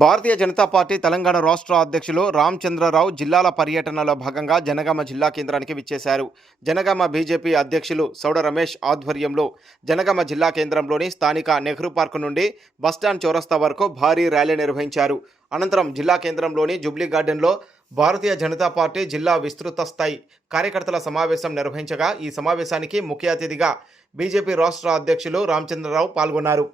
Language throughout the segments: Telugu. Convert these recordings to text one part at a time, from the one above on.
భారతీయ జనతా పార్టీ తెలంగాణ రాష్ట్ర అధ్యక్షులు రామచంద్రరావు జిల్లాల పర్యటనలో భాగంగా జనగామ జిల్లా కేంద్రానికి విచ్చేశారు. జనగామ బీజేపీ అధ్యక్షులు సౌడ రమేష్ ఆధ్వర్యంలో జనగామ జిల్లా కేంద్రంలోని స్థానిక నెహ్రూ పార్క్ నుండి బస్టాండ్ చౌరస్తా వరకు భారీ ర్యాలీ నిర్వహించారు. అనంతరం జిల్లా కేంద్రంలోని జుబ్లీ గార్డెన్లో భారతీయ జనతా పార్టీ జిల్లా విస్తృత స్థాయి కార్యకర్తల సమావేశం నిర్వహించగా ఈ సమావేశానికి ముఖ్య అతిథిగా బీజేపీ రాష్ట్ర అధ్యక్షులు రామచంద్రరావు పాల్గొన్నారు.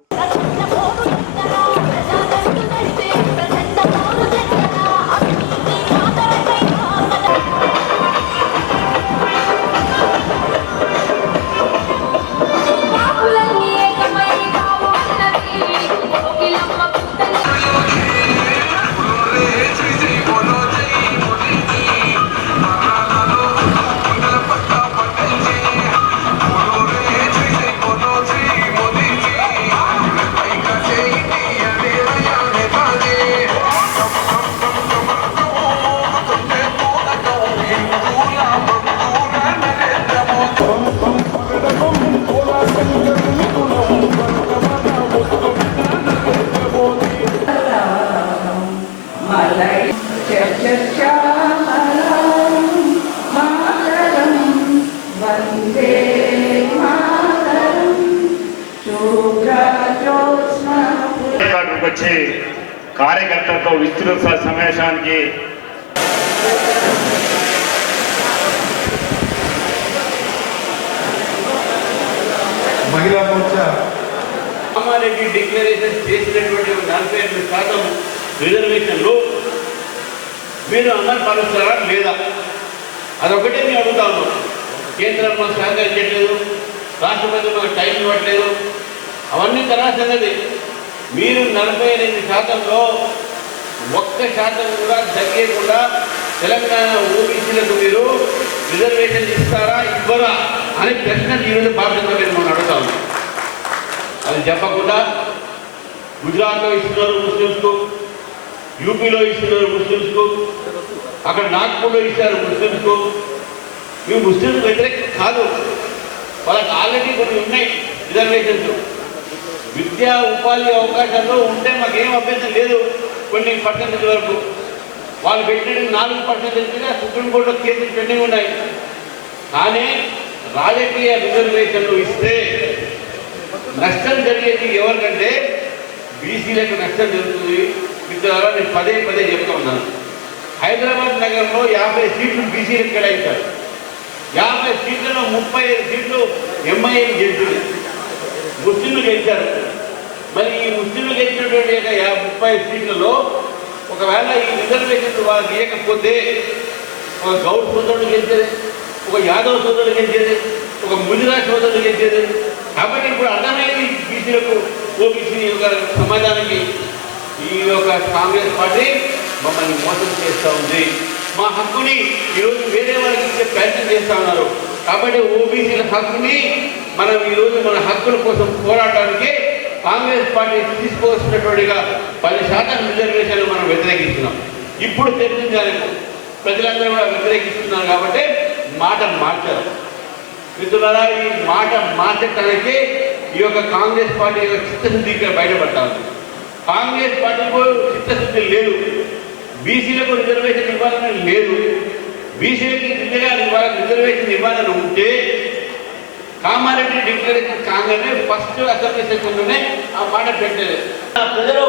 కార్యకర్తలతో విస్తృత సమావేశానికి మహిళా మోర్చా రామారెడ్డి డిక్లరేషన్ చేసినటువంటి నలభై ఎనిమిది శాతం రిజర్వేషన్లు మీరు అమలు పరుస్తారా లేదా? అదొకటే మేము అడుగుతా ఉన్నాం. కేంద్రం మాకు సహకరించట్లేదు రాష్ట్రపతి మాకు టైం ఇవ్వట్లేదు. అవన్నీ తర్వాత సంగతి మీరు నలభై ఎనిమిది శాతంలో ఒక్క శాతం కూడా తగ్గకుండా తెలంగాణ ఓబీసీలకు మీరు రిజర్వేషన్ ఇస్తారా ఇవ్వరా అనే ప్రశ్న ఈరోజు బాధ్యత మీరు మనం అడుగుతాం అది చెప్పకుండా గుజరాత్లో ఇస్తున్నారు ముస్లింస్కు యూపీలో ఇస్తున్నారు ముస్లింస్కు అక్కడ నాగ్పూర్లో ఇస్తారు ముస్లింస్కు ఇవి ముస్లిమ్స్ వ్యతిరేకం కాదు. వాళ్ళకి ఆల్రెడీ కొన్ని ఉన్నాయి రిజర్వేషన్స్. విద్యా ఉపాధి అవకాశాల్లో ఉంటే మాకేం అభ్యంతరం లేదు. కొన్ని పర్సెంటేజ్ వరకు. వాళ్ళు పెట్టిన నాలుగు పర్సెంటేజ్ మీద సుప్రీంకోర్టులో కేసులు పెండింగ్ ఉన్నాయి. కానీ రాజకీయ రిజర్వేషన్లు ఇస్తే నష్టం జరిగేది ఎవరికంటే బీసీలకు నష్టం జరుగుతుంది. మీకు నేను పదే పదే చెప్తా ఉన్నాను. హైదరాబాద్ నగరంలో యాభై సీట్లు బీసీలకు కేటాయించారు. యాభై సీట్లలో ముప్పై ఐదు సీట్లు ఎంఐఏ గెలిచింది. గెలిచారు మరి ఈ ముస్లింలు గెలిచినటువంటి యొక్క ముప్పై సీట్లలో ఒకవేళ ఈ రిజర్వేషన్ వాళ్ళు లేకపోతే ఒక గౌడ్ సోదరుడు గెలిచేది ఒక యాదవ్ సోదరుడు గెలిచేది ఒక ముదిరా సోదరుడు గెలిచేది. కాబట్టి ఇప్పుడు అర్థమైంది బీసీలకు ఓబీసీ యొక్క సమాజానికి ఈ యొక్క కాంగ్రెస్ పార్టీ మమ్మల్ని మోసం చేస్తూ ఉంది. మా హక్కుని ఈరోజు వేరే వాళ్ళకి ఇచ్చే ప్రయత్నం చేస్తూ ఉన్నారు. కాబట్టి ఓబీసీల హక్కుని మనం ఈరోజు మన హక్కుల కోసం పోరాటానికి కాంగ్రెస్ పార్టీ తీసుకోవాల్సినటువంటిగా పది శాతం రిజర్వేషన్లు మనం వ్యతిరేకిస్తున్నాం. ఇప్పుడు చర్చించాలి ప్రజలందరూ కూడా వ్యతిరేకిస్తున్నారు కాబట్టి మాట మార్చారు మిత్రులరా ఈ మాట మార్చడానికి ఈ యొక్క కాంగ్రెస్ పార్టీ యొక్క చిత్తశుద్ధి ఇక్కడ బయటపడతారు కాంగ్రెస్ పార్టీకు చిత్తశుద్ధి లేదు. బీసీలకు రిజర్వేషన్ ఇవ్వాలని లేదు. బీసీలకి నిజంగా ఇవ్వాలని రిజర్వేషన్ ఇవ్వాలని ఉంటే డిక్లరేషన్ కాగానే ఫస్ట్ అసెంబ్లీ సెషన్లోనే ఆ పాట పెట్టేది ప్రజలు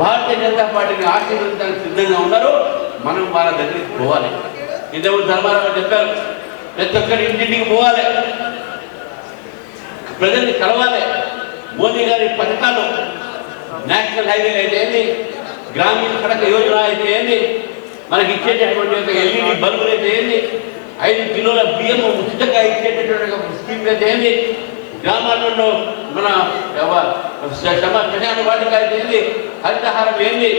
భారతీయ జనతా పార్టీని ఆశీర్వదించడానికి సిద్ధంగా ఉన్నారు. మనం వాళ్ళ దగ్గరికి పోవాలి. ఇంతకుముందు ధర్మారావు చెప్పారు ప్రతి ఒక్కరి ఇంటింటికి పోవాలి. ప్రజల్ని కలవాలి. మోదీ గారి పథకాలు నేషనల్ హైవే అయితే ఏంది? గ్రామీణ సడక యోజన అయితే ఏంది? మనకి ఇచ్చేటటువంటి ఎల్ఈడి బల్బులు అయితే ఏంది? ఐదు కిలోల బియ్యం ఉచితంగా ఇచ్చేటటువంటి స్కీమ్ అయితే ఏంది? గ్రామాలలో మన ఎవ- స- సమ వాటిక ఏంది హరితహారం ఏంది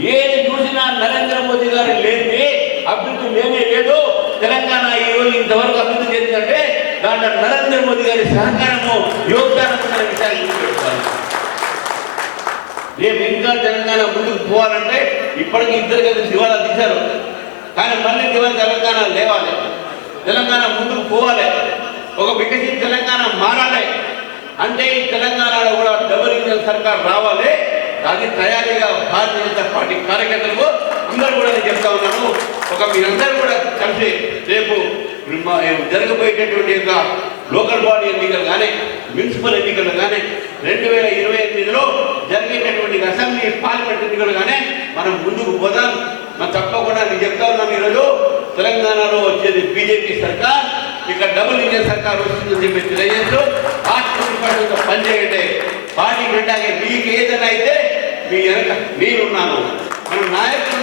ఏది చూసినా నరేంద్ర మోదీ గారు లేని అభివృద్ధి లేనే లేదు. తెలంగాణ ఈ రోజు ఇంతవరకు అభివృద్ధి చెందిందంటే దాంట్లో నరేంద్ర మోదీ గారి సహకారము యోగదానం ఉన్న విషయాలు రేపు ఇంకా తెలంగాణ ముందుకు పోవాలంటే ఇప్పటికి ఇద్దరు కలిసి దివాలా తీశారు. కానీ మళ్ళీ దివాళ తెలంగాణ లేవాలి. తెలంగాణ ముందుకు పోవాలి. ఒక వికసిత తెలంగాణ మారాలి. అంటే ఈ తెలంగాణలో కూడా డబుల్ ఇంజన్ సర్కార్ రావాలి. అది తయారీగా భారతీయ జనతా పార్టీ కార్యకర్తలకు అందరూ కూడా నేను చెప్తా ఉన్నాను. ఒక మీరందరూ కూడా కలిసి రేపు జరగబోయేటటువంటి యొక్క లోకల్ బాడీ ఎన్నికలు కానీ మున్సిపల్ ఎన్నికలు కానీ రెండు వేల ఇరవై ఎనిమిదిలో జరిగేటటువంటి అసెంబ్లీ పార్లమెంట్ ఎన్నికలు కానీ మనం ముందుకు పోదాం. మనం తప్పకుండా నేను చెప్తా ఉన్నాను ఈరోజు. తెలంగాణలో వచ్చేది బీజేపీ సర్కార్. ఇక్కడ డబుల్ ఇంజన్ సర్కార్ వస్తుందని చెప్పి తెలియజేస్తూ ఆత్మవిశ్వాసంతో పనిచేయండి. పార్టీ పెట్టాలి మీకు ఏదైనా అయితే మీ వెనక నేనున్నాను మన నాయకులు